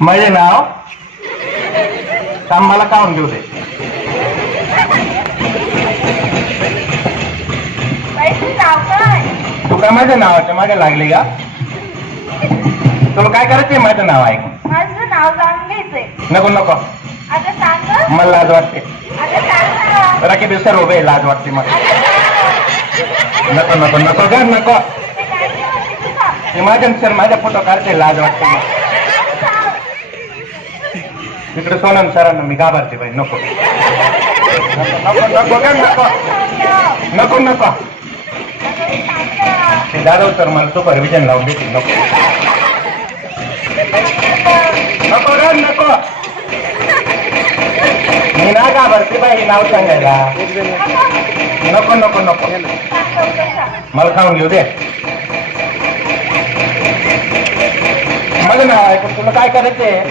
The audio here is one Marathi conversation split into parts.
माझे नाव काम मला काढून घेऊ दे. तू काय माझ्या नावाच्या मागे लागली का? तुला काय करायचंय माझं नाव ऐक. माझं नाव जाणून घ्यायचंय. नको नको आता सांग. मला लाज वाटते. आता सांग. जरा किती सर्व उभे लाज वाटते मला. नको नको नको ग नको. ते माझ्या फोटो काढते लाज वाटते मला. तिकडे सोनम सरांना मी घाबरते बाई. नको नको नको ग नको नको नको. ते जाधव सर मला सुपरविजन लावून देते. नको नको ग नको. मी ना घाबरते बाई नाव सांगायला. नको नको नको मला खाऊन घेऊ दे. माझं नाव आहे पण तुला काय करायचंय?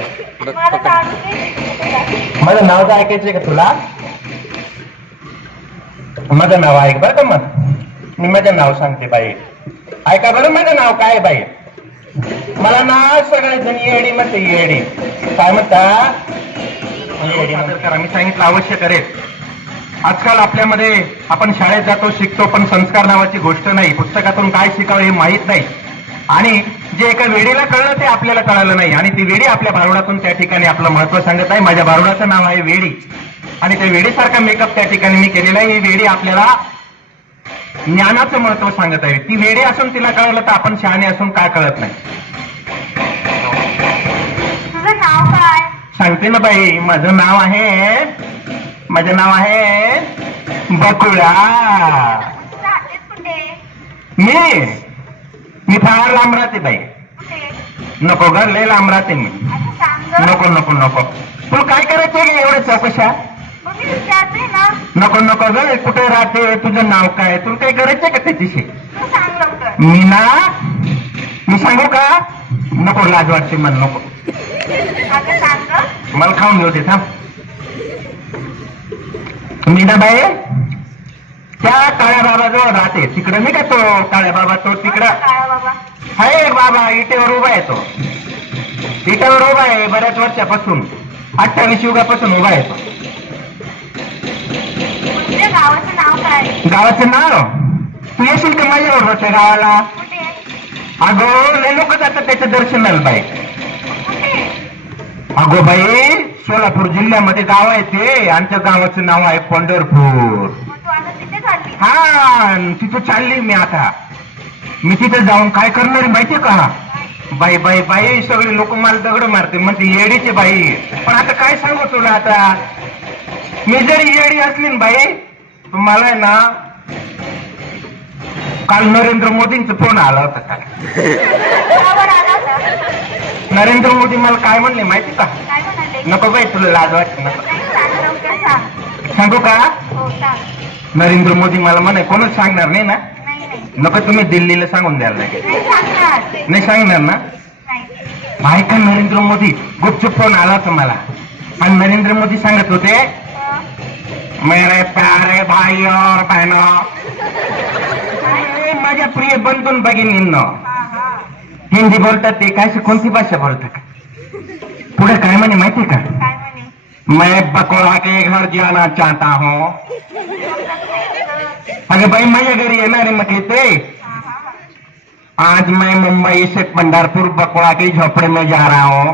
माझं नाव तर ऐकायचंय का तुला? माझं नाव ऐक बरं का. मग मी माझं नाव सांगते बाई. ऐका बरं माझं नाव काय आहे बाई. मला ना सगळेजण येडी म्हणते. येडी काय म्हणता? मी सांगितलं अवश्य करेल. आजकाल आपल्यामध्ये आपण शाळेत जातो शिकतो पण संस्कार नावाची गोष्ट नाही. पुस्तकातून काय शिकावं हे माहीत नाही. आणि जे एका वेडीला कळलं ते आपल्याला कळालं नाही. आणि ती वेडी आपल्या बारुडातून त्या ठिकाणी आपलं महत्व सांगत आहे. माझ्या बारुडाचं नाव आहे वेडी. आणि त्या वेडीसारखा मेकअप त्या ठिकाणी मी केलेला आहे. ही वेडी आपल्याला ज्ञानाचं महत्व सांगत आहे. ती वेडी असून तिला कळलं तर आपण शहाणे असून काय कळत नाही. तुझं नाव काय? सांगते ना बाई. माझं नाव आहे बकुळा. मी फार लांब राहते बाई. नको ग लय लांब राहते मी. नको नको नको. तुला काय करायचंय एवढ्या चौकशा? नको नको ग. कुठे राहते? तुझं नाव काय? तुला काय करायचंय का त्याच्याशी? मी सांगू का? नको लाज वाटते मला. नको मला खाऊन घेऊ दे. थांब. मीनाबाई त्या काळ्या बाबाजवळ राहते. तिकडे नाही का तो काळ्या बाबा? तो तिकडं आहे बाबा. इटेवर उभा आहे तो. इटेवर उभा आहे बऱ्याच वर्षापासून. 28 युगापासून उभा आहे तो. गावाचं नाव काय? गावाचं नाव? तू येशील का माझ्याबरोबर त्या गावाला? अगो लय लोक जातात त्याच्या दर्शनाला बाई. अगो बाई सोलापूर जिल्ह्यामध्ये गाव आहे ते. आमच्या गावाचं नाव आहे पंढरपूर. हा तिथं चालली मी आता. मी तिथे जाऊन काय करणार माहितीये का? बाई बाई बाई सगळे लोक मला दगड मारते म्हणते येडीचे बाई. पण आता काय सांगू तुला. आता मी जरी येडी असली ना बाई मला आहे ना. काल नरेंद्र मोदींचा फोन आला होता. काल नरेंद्र मोदी मला काय म्हणले माहिती का? नको बाई तुला लाज वाटते. नको सांगू का? नरेंद्र मोदी मला म्हणे कोणच सांगणार नाही ना? नको तुम्ही दिल्लीला सांगून द्यायला नाही सांगणार ना? ऐका नरेंद्र मोदी गुपचूप फोन आला होता मला. आणि नरेंद्र मोदी सांगत होते मेरे प्यारे भाई और बहनों. माझ्या प्रिय बंधून भगिनींनो. हिंदी बोलतात ते काय? कोणती भाषा बोलतात? पुढे काय म्हणे माहिती का? मैं बकोड़ा के घर जाना चाहता हूँ. अगं बाई माझ्या घरी येणार आहे म्हटले ते. आज मैं मुंबई से पंढरपुर बकोड़ा की झोपड़ी में जा रहा हूँ.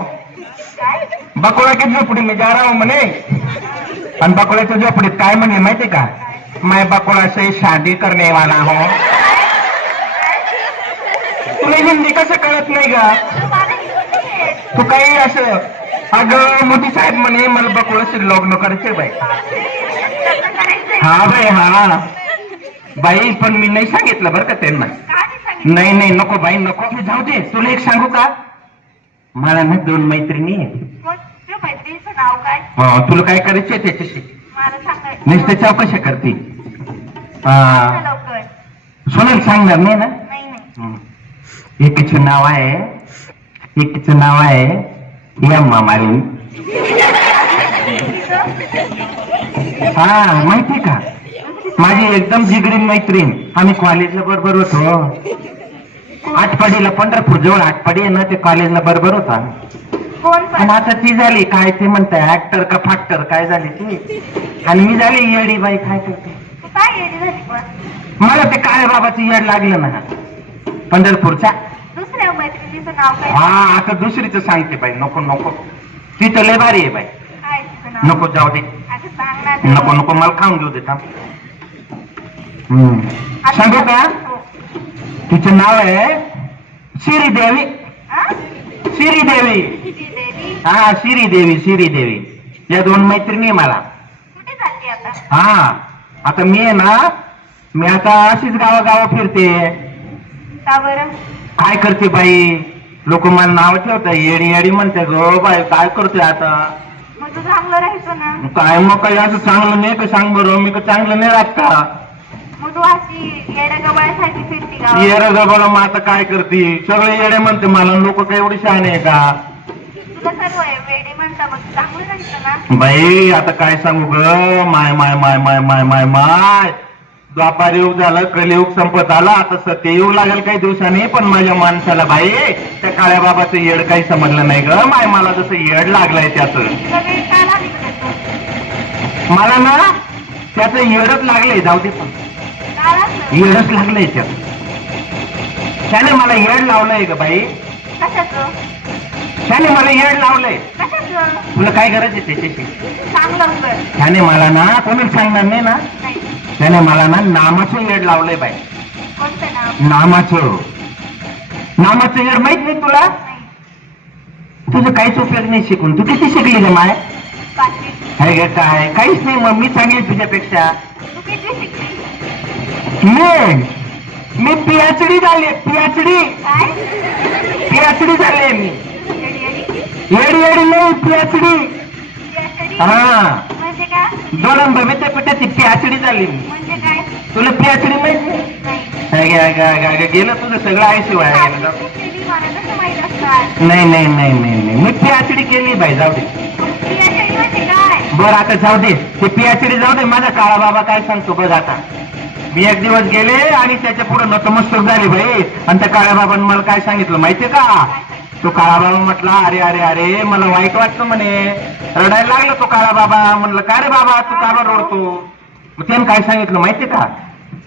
बकोड़ा की झोपड़ी में जा रहा हूँ म्हणे. आणि बकोड्याच्या झोपडीत काय म्हणे माहिती का? मैं बकोड़ा से शादी करने वाला हूँ. तुला हिंदी कसं कळत नाही का? तू काही असं. अगं मोदी साहेब म्हणे मला बकोळाशी लग्न करायचे बाई. हा बाई हा बाई. पण मी नाही सांगितलं बरं का त्यांना. नाही नाही नको बाई नको. मी जाऊ दे. तुला एक सांगू का? मला ना 2 मैत्रिणी आहे. तुला काय करायचंय त्याच्याशी? नुसते चौकशी करते. सोनाल सांगणार नाही ना? एकीचं नाव आहे यम्मा मारी. हा माहिती का? माझी एकदम जिगरी मैत्रीण. आम्ही कॉलेजला बरोबर होतो. आटपाडीला पंढरपूर जवळ आटपाडी आहे ना ते कॉलेजला बरोबर होता. कोण आणि पण आता ती झाली काय ते म्हणताय ऍक्टर का फॅक्टर काय झाली ती आणि मी झाली येडी बाई काय करते तू काय येडी झाली पण मला ते काळ्या बाबाचं येड लागलं ना पंढरपूरच्या दुसऱ्या मैत्रिणीचं नाव काय हा आता दुसरीच सांगते बाई नको नको ती तर लय भारी आहे बाई काय तिचं नाव नको जाऊ दे आता सांग ना नको नको मला खाऊन घेऊ दे थांब आता सांगू का हो. तिचं नाव आहे श्रीदेवी हा? श्रीदेवी श्रीदेवी हा श्रीदेवी या दोन मैत्रिणी आहे मला कुठे चालली आता हा आता मी आहे ना मी आता अशीच गावागावा फिरते का बरं काय करते बाई लोक मला नाव ठेवतात येडी येडी म्हणते गो बाई काय करते आता मग तू चांगलं राहायचं ना काय मग काही असं चांगलं नाही का सांग बरं मी का चांगलं नाही राहत का मग तू अशी येड्या गबाळ्यासारखी फिरती का येडं गबाला मग आता काय करते सगळे येडे म्हणते मला लोक काय एवढी शहाणे आहे का तुला सर्व आहे वेडे म्हणता मग चांगलं राहायचं ना बाई आता काय सांगू ग माय माय माय माय माय माय माय द्वापार युग झालं कलियुग संपत आला आता सत्य येऊ लागेल काही दिवसांनी पण माझ्या माणसाला बाई त्या काळ्या बाबाचं येड काही समजलं नाही ग माय मला जसं येड लागलंय त्याचं तुला वेळ का लागली त्याचं? मला ना त्याचं येडच लागलंय जाऊ दे पण का लागलं? येडच लागलंय त्याचं त्याने मला येड लावलंय ग बाई कशाचं त्याने मला येड लावलंय कशाचं तुला काय गरज आहे त्याच्याशी चांगलं कर त्याने मला ना कोणी सांगणार नाही ना नाही त्याने मला ना नामाचं येड लावलंय बाई कोणतं नाव नामाचं येड माहित नाही तुला नाही तुझं काहीच उपयोग नाही शिकून तू किती शिकली ग माय पाचवी हे ग काय काहीच नाही मग मी चांगली तुझ्यापेक्षा तू किती शिकली मी पीएचडी झाली पीएचडी काय पीएचडी झाले मी येडी येडी येडी नाही पीएचडी येडी हा म्हणजे काय दोन विद्यापीठाची पीएचडी झाली मी म्हणजे काय तुला पीएचडी माहित नाही नाही गेलं तुझं सगळं आयुष्य वाया गेलं जाऊ दे. शिकलेली मला कसं माहित असतात नाही मी पीएचडी केली बाई जाऊ दे येडी म्हणजे काय बरं आता जाऊ दे ते पीएचडी जाऊ दे माझा काळा बाबा काय सांगतो बघ आता मी एक दिवस गेले आणि त्याच्या पुढे नतमस्तक झाली बाई आणि त्या काळ्या बाबांनी मला काय सांगितलं माहितीये का तो काळा बाबा म्हटला अरे अरे अरे मला वाईट वाटतं म्हणे रडायला लागलं तो काळा बाबा म्हणलं का रे बाबा तू का बरं रडतो मग त्यानं काय सांगितलं माहितीये का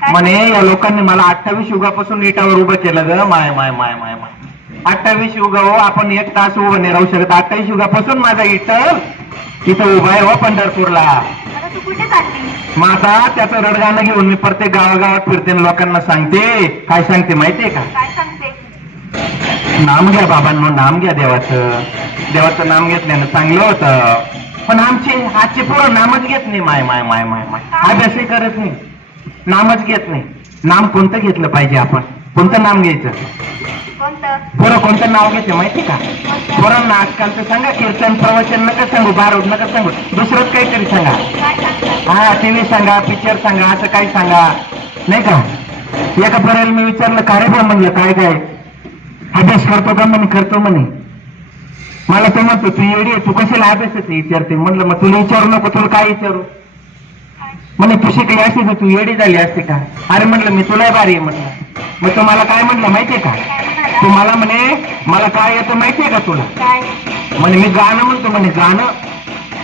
म्हणे या लोकांनी मला 28 युगापासून इटावर उभं केलं ग माय माय माय माय माय 28 युग हो आपण एक तास उभं नाही राहू शकत 28 युगापासून माझा इटल तिथं उभा आहे हो पंढरपूरला आता तू कुठे चालली मग आता त्याचं रडगाणं घेऊन मी प्रत्येक गावागावात फिरते आणि लोकांना सांगते काय सांगते माहितीये का काय सांगते नाम घ्या बाबांनो नाम घ्या देवाचं नाम घेतल्यानं चांगलं होतं पण आजचे पोरं नामच घेत नाही माय माय माय माय माय अभ्यासही करत नाही नामच घेत नाही नाम कोणतं घेतलं पाहिजे आपण कोणतं नाम घ्यायचं कोणतं पोरं कोणतं नाव घेते माहिती का पोरांना आजकालचं सांगा कीर्तन प्रवचन नका सांगू बारूद नका सांगू दुसरंच काहीतरी सांगा काय सांगतात हा टीव्ही सांगा पिक्चर सांगा असं काही सांगा नाही का एका पोराला मी विचारलं काय रे म्हणलं काय काय अभ्यास करतो का म्हणे करतो म्हणे मला तो म्हणतो तू येडी आहे, तू कशाला अभ्यासाचं विचारते म्हणलं मग तुला विचारू नको तुला काय विचारू म्हणे तू शिकली असती तर तू येडी झाली असते का अरे म्हणलं मी तुला भारी आहे म्हटलं मग तो मला काय म्हणलं माहितीये का तू मला म्हणे मला काय येतं माहितीये का तुला काय म्हणे मी गाणं म्हणतो म्हणे गाणं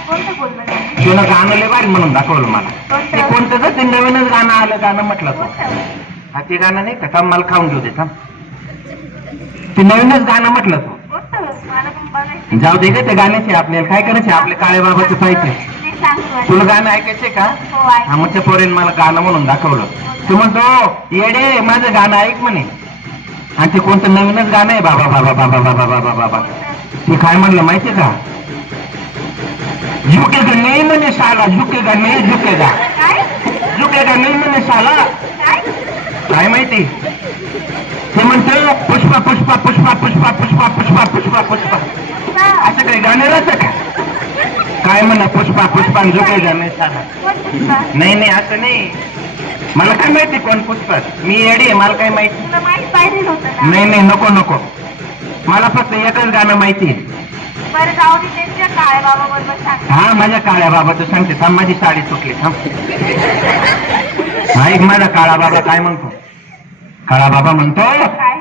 कोणतं बोललं नाही तुला गाणं लय भारी म्हणून दाखवलं मला ते कोणतं तर ते नवीनच गाणं आलं गाणं म्हटलं तो हा ते गाणं नाही का थांब मला खाऊन घेऊ दे थांब ते नवीनच गाणं म्हटलं तो कोणतं मला पण बघायचं जाऊ दे का ते गाण्याचे आपल्याला काय करायचे आपले काळे बाबाचं पाहिजे ते सांगतो तुला गाणं ऐकायचंय का हो ऐक हा मग त्या पोरेन मला गाणं म्हणून दाखवलं तू म्हणतो येडे माझं गाणं ऐक म्हणे आणि ते कोणतं नवीनच गाणं आहे बाबा बाबा बाबा बाबा बाबा बाबा ते काय म्हणलं माहितीये का झुकेगा नाही म्हणे साला झुकेगा नाही झुकेगा काय झुकेगा नाही म्हणे साला काय काय माहिती ते म्हणतो पुष्पा पुष्पा पुष्पा पुष्पा पुष्पा पुष्पा पुष्पा पुष्पा असं काही गाणं राहतं का काय म्हणा पुष्पा पुष्पा झुकेगा नाही साला कोण पुष्पा नाही असं नाही मला काय माहिती कोण पुष्पा मी येडी आहे मला काय माहिती तुला माहित पाहिजे होतं ना नाही नको मला फक्त एकच गाणं माहिती आहे बरं जाऊ दे त्यांच्या काळ्या बाबा बरोबर सांग हा माझ्या काळ्या बाबाचं सांगते थांब माझी साडी सुटली थांब ऐक माझा काळा बाबा काय म्हणतो काळा बाबा म्हणतो काय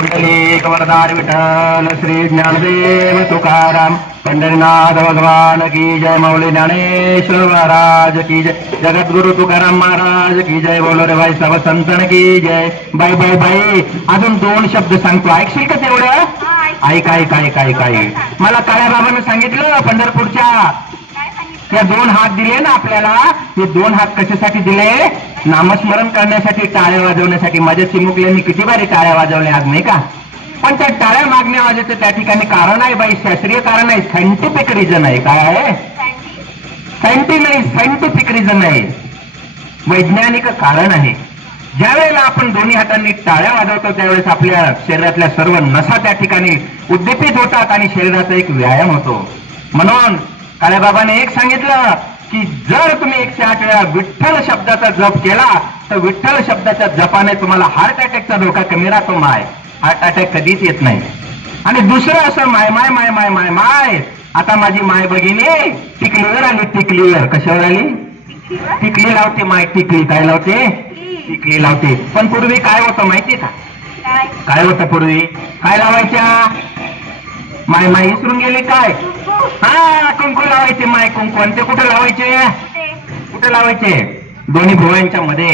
पुंडलिक वरदार विठ्ठल श्री ज्ञानदेव तुकाराम पंढरीनाथ भगवान की जय मौली ज्ञानेश्वर महाराज की जय जगद्गुरु तुकाराम महाराज की जय बोलो रे भाई सब संतन की जय बाई बाई बाई अजून 2 शब्द सांगतो ऐकशील का तेवढं हा, ऐक ऐक ऐक ऐक ऐक मला काळ्या बाबांनी सांगितलं पंढरपूरच्या काय सांगितलं? त्या 2 हात दिले ना आपल्याला हे 2 हात कशासाठी दिले नामस्मरण करण्यासाठी टाळ्या वाजवण्यासाठी माझ्या चिमुकल्यांनी किती बारी टाळ्या वाजवल्या आज नाही का पण त्या टाळ्या मागण्या वाजायचं त्या ठिकाणी कारण आहे बाई शास्त्रीय कारण आहे सायंटिफिक रिझन आहे काय आहे सायंटिफिक रिझन आहे वैज्ञानिक कारण आहे ज्या वेळेला आपण दोन्ही हातांनी टाळ्या वाजवतो त्यावेळेस आपल्या शरीरातल्या सर्व नसा त्या ठिकाणी उद्दीपित होतात आणि शरीराचा एक व्यायाम होतो म्हणून काळ्याबाबाने एक सांगितलं की जर तुम्ही 108 वेळा विठ्ठल शब्दाचा जप केला तर विठ्ठल शब्दाच्या जपाने तुम्हाला हार्ट अटॅकचा धोका कमी राहतो माय हार्ट अटॅक कधीच येत नाही आणि दुसरं असं माय माय माय माय माय माय आता माझी माय भगिनी टिकलीवर आली टिकलीवर कशावर आली टिकली लावते माय टिकली काय लावते टिकली लावते पण पूर्वी काय होतं माहिती का काय होतं पूर्वी काय लावायच्या माय माय विसरून गेले काय हा कुंकू लावायचे माय कुंकू आणि ते कुठे लावायचे दोन्ही भुवयांच्या मध्ये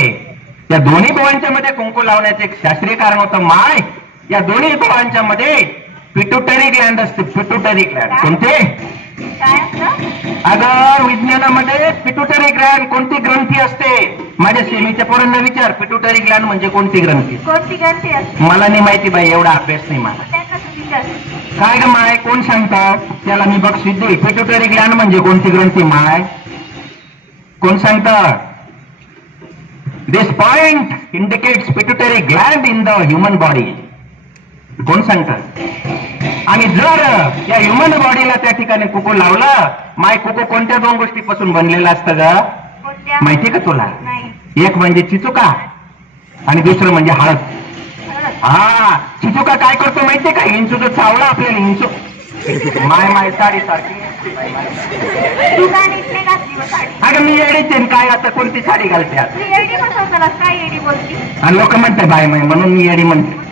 या दोन्ही भुवयांच्या मध्ये कुंकू लावण्याचे एक शास्त्रीय कारण होतं माय या दोन्ही भुवयांच्या मध्ये पिट्युटरी ग्लँड असते पिट्युटरी ग्लँड कोणते अगं विज्ञानामध्ये पिट्युटरी ग्लँड कोणती ग्रंथी असते माझ्या सेमीच्या पोरांना विचार पिट्युटरी ग्लँड म्हणजे कोणती ग्रंथी मला नाही माहिती बाई एवढा अभ्यास नाही मला काय ग माय कोण सांगतात त्याला मी बक्षीस देईल पिट्युटरी ग्लँड म्हणजे कोणती ग्रंथी माय कोण सांगतात this point indicates pituitary gland in the human body कोण सांगतात आणि जर या ह्युमन बॉडीला त्या ठिकाणी कुकू लावलं माय कुकू कोणत्या 2 गोष्टीपासून बनलेलं असतं ग माहिती का तुला एक म्हणजे चिचुका आणि दुसरं म्हणजे हळद हा चिचुका काय करतो माहितीये का इंचूचं चावलं आपल्याला इंचू माय माय साडी सारखी अगं मी येडीचे काय आता कोणती साडी घालते आणि लोक म्हणते बाय माय म्हणून मी येडी म्हणते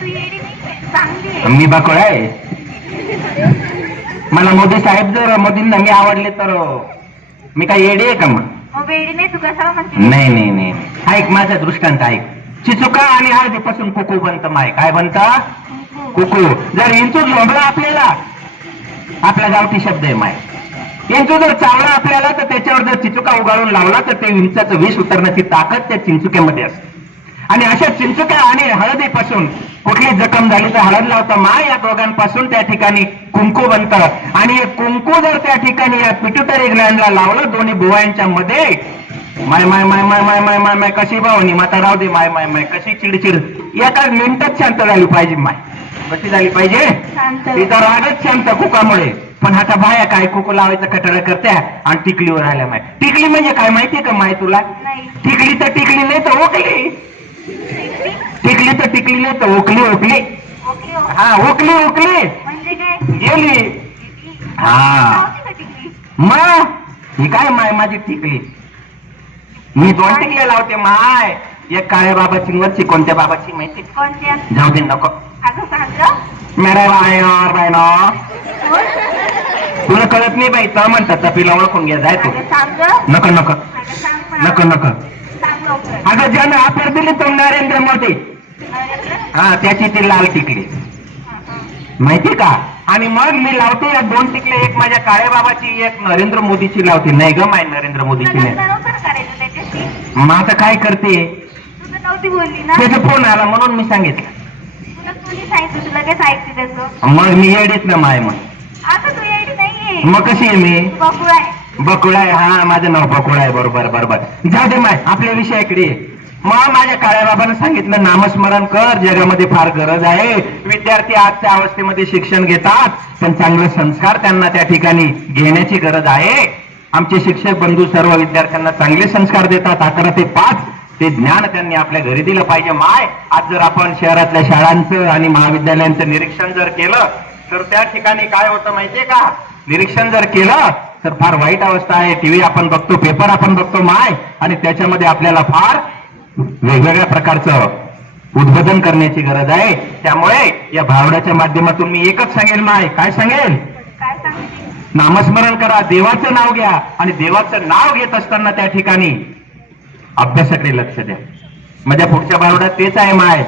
मी बकळ आहे मला मोदी साहेब जर मोदींना मी आवडले तर मी काय येडी आहे का मग नाही नाही नाही ऐक माझा दृष्टांत ऐक चिचुका आणि हळदीपासून कुकू बनतं माय काय बनतं कुकू जर इंचू झोंबला आपल्याला आपला गावठी शब्द आहे माय इंचू जर चावला आपल्याला तर त्याच्यावर जर चिचुका उगाळून लावला तर ते इंचाचं विष उतरण्याची ताकद त्या चिंचुक्यामध्ये असते आणि अशा चिंचुक्या आणि हळदीपासून कुठली जखम झाली तर हळद लावतं माय या दोघांपासून त्या ठिकाणी कुंकू बनतं आणि हे कुंकू जर त्या ठिकाणी या पिट्युटरी ग्लँडला लावलं दोन्ही भुवयांच्या मध्ये माय माय माय माय माय माय माय माय कशी भावनी माता राहू दे माय माय माय कशी चिडचिड एका मिनिटात शांत झाली पाहिजे माय कशी झाली पाहिजे तिचा रागच शांत कुकामुळे पण आता बाया काय कुकू लावायचं कटाळा करत्या आणि टिकलीवर आल्या माय टिकली म्हणजे काय माहितीये का माय तुला टिकली तर टिकली नाही तर ओकली टिकली तर टिकली नाही तर ओकली ओकली हा ओकली ओकली गेली हा मग ही काय माय माझी टिकली मी 2 टिकल्या लावते माय एक काळ्या बाबाची वरची कोणत्या बाबाची माहिती जाऊ दे नको मेरे बायनो तुला कळत नाही बाई तर म्हणतात तपीला ओळखून घ्या जाय तू नको नको नको नको अगं ज्यानं ऑफर दिली तो नरेंद्र मोदी हा त्याची ती लाल टिकली माहिती का आणि मग मी लावते या 2 टिकले एक माझ्या काळ्या बाबाची एक नरेंद्र मोदीची लावते नाही ग माय नरेंद्र मोदीची नाही मग आता काय करते त्याचा फोन आला म्हणून मी सांगितलं मग मी येडीच ना माय मग कशी आहे मी बकुळा आहे हा माझं नाव बकुळा आहे बरोबर बरोबर जाऊ दे माय आपल्या विषयाकडे मग माझ्या काळ्या बाबांना सांगितलं नामस्मरण कर जगामध्ये फार गरज आहे विद्यार्थी आजच्या अवस्थेमध्ये शिक्षण घेतात पण चांगले संस्कार त्यांना त्या ठिकाणी घेण्याची गरज आहे आमचे शिक्षक बंधू सर्व विद्यार्थ्यांना चांगले संस्कार देतात 11 ते 5 ते ज्ञान त्यांनी आपल्या घरी दिलं पाहिजे माय आज जर आपण शहरातल्या शाळांचं आणि महाविद्यालयांचं निरीक्षण जर केलं तर त्या ठिकाणी काय होतं माहितीये का निरीक्षण जर केलं तर फार वाईट अवस्था आहे टीव्ही आपण बघतो पेपर आपण बघतो माय आणि त्याच्यामध्ये आपल्याला फार वेगवेगळ्या प्रकारचं उद्बोधन करण्याची गरज आहे. त्यामुळे या भावड्याच्या माध्यमातून मी एकच सांगेल माय, काय सांगेल? काय सांगते? नामस्मरण करा, देवाचं नाव घ्या आणि देवाचं नाव घेत असताना त्या ठिकाणी अभ्यासाकडे लक्ष द्या. माझ्या पुढच्या भावड्यात तेच आहे माय.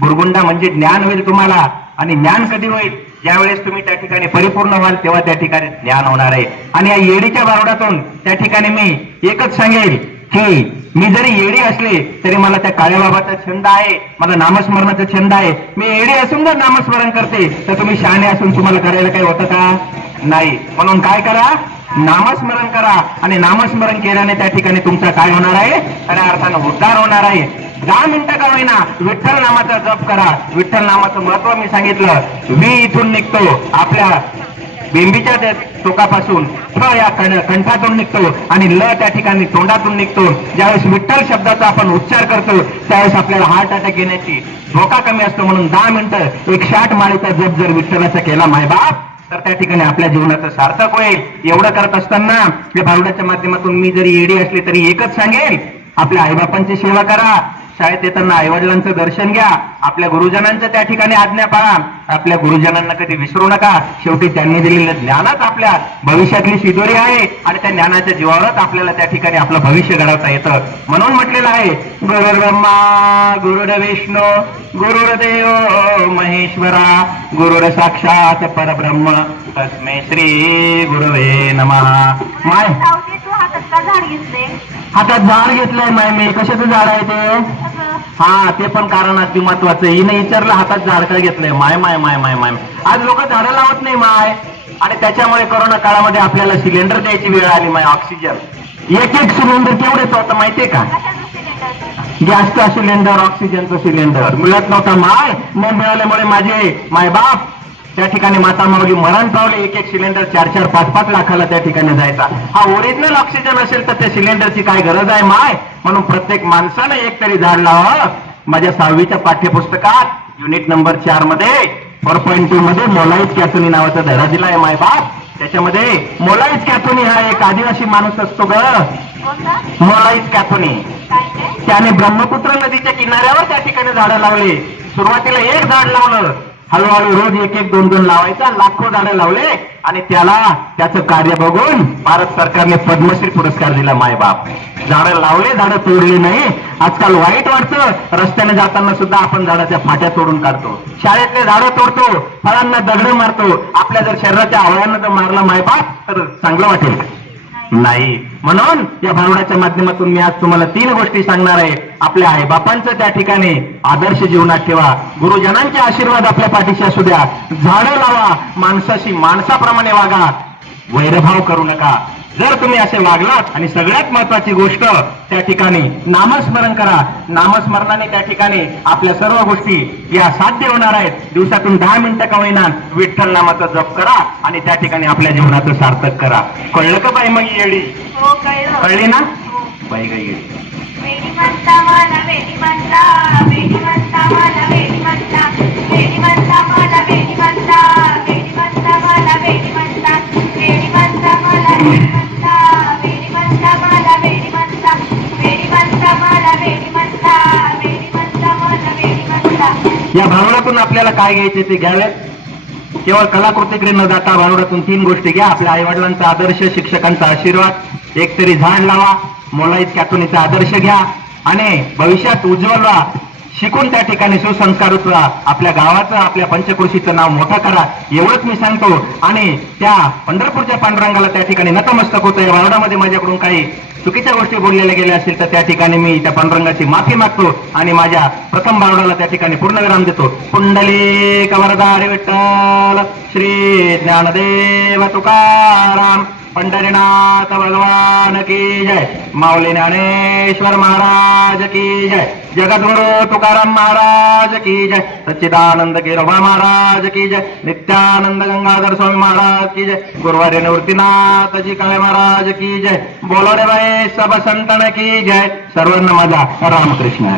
गुरगुंडा म्हणजे ज्ञान होईल तुम्हाला, आणि ज्ञान कधी होईल? ज्यावेळेस तुम्ही त्या ठिकाणी परिपूर्ण व्हाल तेव्हा त्या ठिकाणी ज्ञान होणार आहे. आणि या येडीच्या भावड्यातून त्या ठिकाणी मी एकच सांगेल की मी जरी येडी असले तरी मला त्या काळ्या बाबाचा छंद आहे, मला नामस्मरणाचा छंद आहे. मी येडी असून जर नामस्मरण करते तर तुम्ही शहाणे असून तुम्हाला करायला काही होतं का? नाही. म्हणून काय करा? नामस्मरण करा. आणि नामस्मरण केल्याने त्या ठिकाणी तुमचा काय होणार आहे? खऱ्या अर्थानं उद्धार होणार आहे. 10 मिनिटं का होईना विठ्ठल नामाचा जप करा. विठ्ठल नामाचं महत्व मी सांगितलं. मी इथून निघतो आपल्या बिंबीच्या टोकापासून, फ या कंठातून निघतो आणि ल त्या ठिकाणी तोंडातून निघतो. ज्यावेळेस विठ्ठल शब्दाचा आपण उच्चार करतो त्यावेळेस आपल्याला हार्ट अटॅक येण्याची धोका कमी असतो. म्हणून 10 मिनिटं 108 माळेचा जप जर विठ्ठलाचा केला मायबाप तर त्या ठिकाणी आपल्या जीवनाचं सार्थक होईल. एवढं करत असताना या भारुडाच्या माध्यमातून मी जरी येडी असले तरी एकच सांगेल, आपल्या आईबापांची सेवा करा. शाळेत येताना आईवडिलांचं दर्शन घ्या. आपल्या गुरुजनांचं त्या ठिकाणी आज्ञा पाळा. आपल्या गुरुजनांना कधी विसरू नका. शेवटी त्यांनी दिलेलं ज्ञानच आपल्या भविष्यातली शिदोरी आहे आणि त्या ज्ञानाच्या जीवावरच आपल्याला त्या ठिकाणी आपलं भविष्य घडवता येतं. म्हणून म्हटलेलं आहे, गुरुर् ब्रह्मा गुरुर्विष्णू गुरुर्देव महेश्वरा गुरुर साक्षात परब्रह्म तस्मै श्री गुरवे नमः. माय सावती तू हातात का झाड घेतले? हातात झाड घेतलंय माय मी. कशाचं झाड आहे ते? हा, ते पण कारण अगदी महत्वाचं. हिने विचारलं हातात झाड का घेतलंय. माय माय माय माय माय आज लोक झाडं लावत नाही माय. आणि त्याच्यामुळे कोरोना काळामध्ये आपल्याला सिलेंडर द्यायची वेळ आली माय. ऑक्सिजन एक सिलेंडर केवढेच होतं माहितीये का? कशाचं सिलेंडर? गॅसचा सिलेंडर, ऑक्सिजनचं सिलेंडर मिळत नव्हता माय. न मिळाल्यामुळे माझे मायबाप त्या ठिकाणी माता माऊली मरण पावले. एक सिलेंडर 4-4, 5-5 लाखाला त्या ठिकाणी जायचा. हा ओरिजिनल ऑक्सिजन असेल तर त्या सिलेंडरची काय गरज आहे माय? म्हणून प्रत्येक माणसानं एक तरी झाड लावा. माझ्या 6वीच्या पाठ्यपुस्तकात युनिट नंबर 4 मध्ये 4.2 मध्ये मोलाईत कॅथोनी नावाचा धडा दिलाय मायबाप. त्याच्यामध्ये मोलाईत कॅथोनी हा एक आदिवासी माणूस असतो ग. कोणता? मोलाईत कॅथोनी. काय ते? त्याने ब्रह्मपुत्र नदीच्या किनाऱ्यावर त्या ठिकाणी झाडं लावले. सुरुवातीला एक झाड लावलं, हळूहळू रोज 1-1, 2-2 लावायचा. लाखो झाडं लावले आणि त्याला त्याचं कार्य बघून भारत सरकारने पद्मश्री पुरस्कार दिला मायबाप. झाडं लावले, झाडं तोडली नाही. आजकाल वाईट वाटतं, रस्त्याने जाताना सुद्धा आपण झाडाच्या फाट्या तोडून काढतो. शाळेतले झाडं तोडतो, फळांना दगड मारतो. आपल्या जर शरीराच्या अवयवांना जर मारला मायबाप तर चांगलं वाटेल नाही. म्हणून या भारुडाच्या माध्यमातून मी आज तुम्हाला 3 गोष्टी सांगणार आहे. आपल्या आईबापांचं त्या ठिकाणी आदर्श जीवनात ठेवा. गुरुजनांचे आशीर्वाद आपल्या पाठीशी असू द्या. झाडं लावा. माणसाशी माणसाप्रमाणे वागा. वैरभाव करू नका. जर तुम्ही असे वागलात, आणि सगळ्यात महत्वाची गोष्ट त्या ठिकाणी नामस्मरण करा. नामस्मरणाने त्या ठिकाणी आपल्या सर्व गोष्टी या साध्य होणार आहेत. दिवसातून 10 मिनिटं का होईना विठ्ठल नामाचा जप करा आणि त्या ठिकाणी आपल्या जीवनाचं सार्थक करा. कळलं का बाई मग येडी? हो, कळलं. कळली ना हो. बाई ग येडी? वेडी म्हणता मला वेडी म्हणता, वेडी म्हणता मला वेडी म्हणता, वेडी म्हणता मला वेडी म्हणता, वेडी म्हणता मला वेडी म्हणता, वेडी म्हणता मला वेडी म्हणता, वेडी म्हणता मला वेडी म्हणता, वेडी म्हणता मला वेडी म्हणता, वेडी म्हणता मला वेडी म्हणता. या भावनातून आपल्याला काय घ्यायचे ते घ्यावेत. केवळ कलाकृतीकडे न जाता भावनातून 3 गोष्टी घ्या. आपल्या आईवडिलांचा आदर्श, शिक्षकांचा आशीर्वाद, एक तरी झाड लावा. मोलाईत कॅथोनीचा आदर्श घ्या आणि भविष्यात उज्ज्वला. शिकून त्या ठिकाणी सुसंस्कार उचला. आपल्या गावाचं, आपल्या पंचकृषीचं नाव मोठं करा. एवढंच मी सांगतो. आणि त्या पंढरपूरच्या पांडुरंगाला त्या ठिकाणी नतमस्तक होतं. या भावनामध्ये माझ्याकडून काही चुकीच्या गोष्टी बोललेल्या गेल्या असतील तर त्या ठिकाणी मी त्या पांडुरंगाची माफी मागतो आणि माझ्या प्रथम भावनाला त्या ठिकाणी पूर्णविराम देतो. पुंडलिक वरदारी विठ्ठल श्री ज्ञानदेव तुकाराम पंढरीनाथ भगवान की जय. माऊली ज्ञानेश्वर महाराज की जय. जगद्गुरु तुकाराम महाराज की जय. सच्चिदानंद गिरोबा महाराज की जय. नित्यानंद गंगाधर स्वामी महाराज की जय. गुरुवारी निवृत्तीनाथ जी काळे महाराज की जय. बोलो रे बाई सब संतन की जय. सर्वांना माझा रामकृष्ण.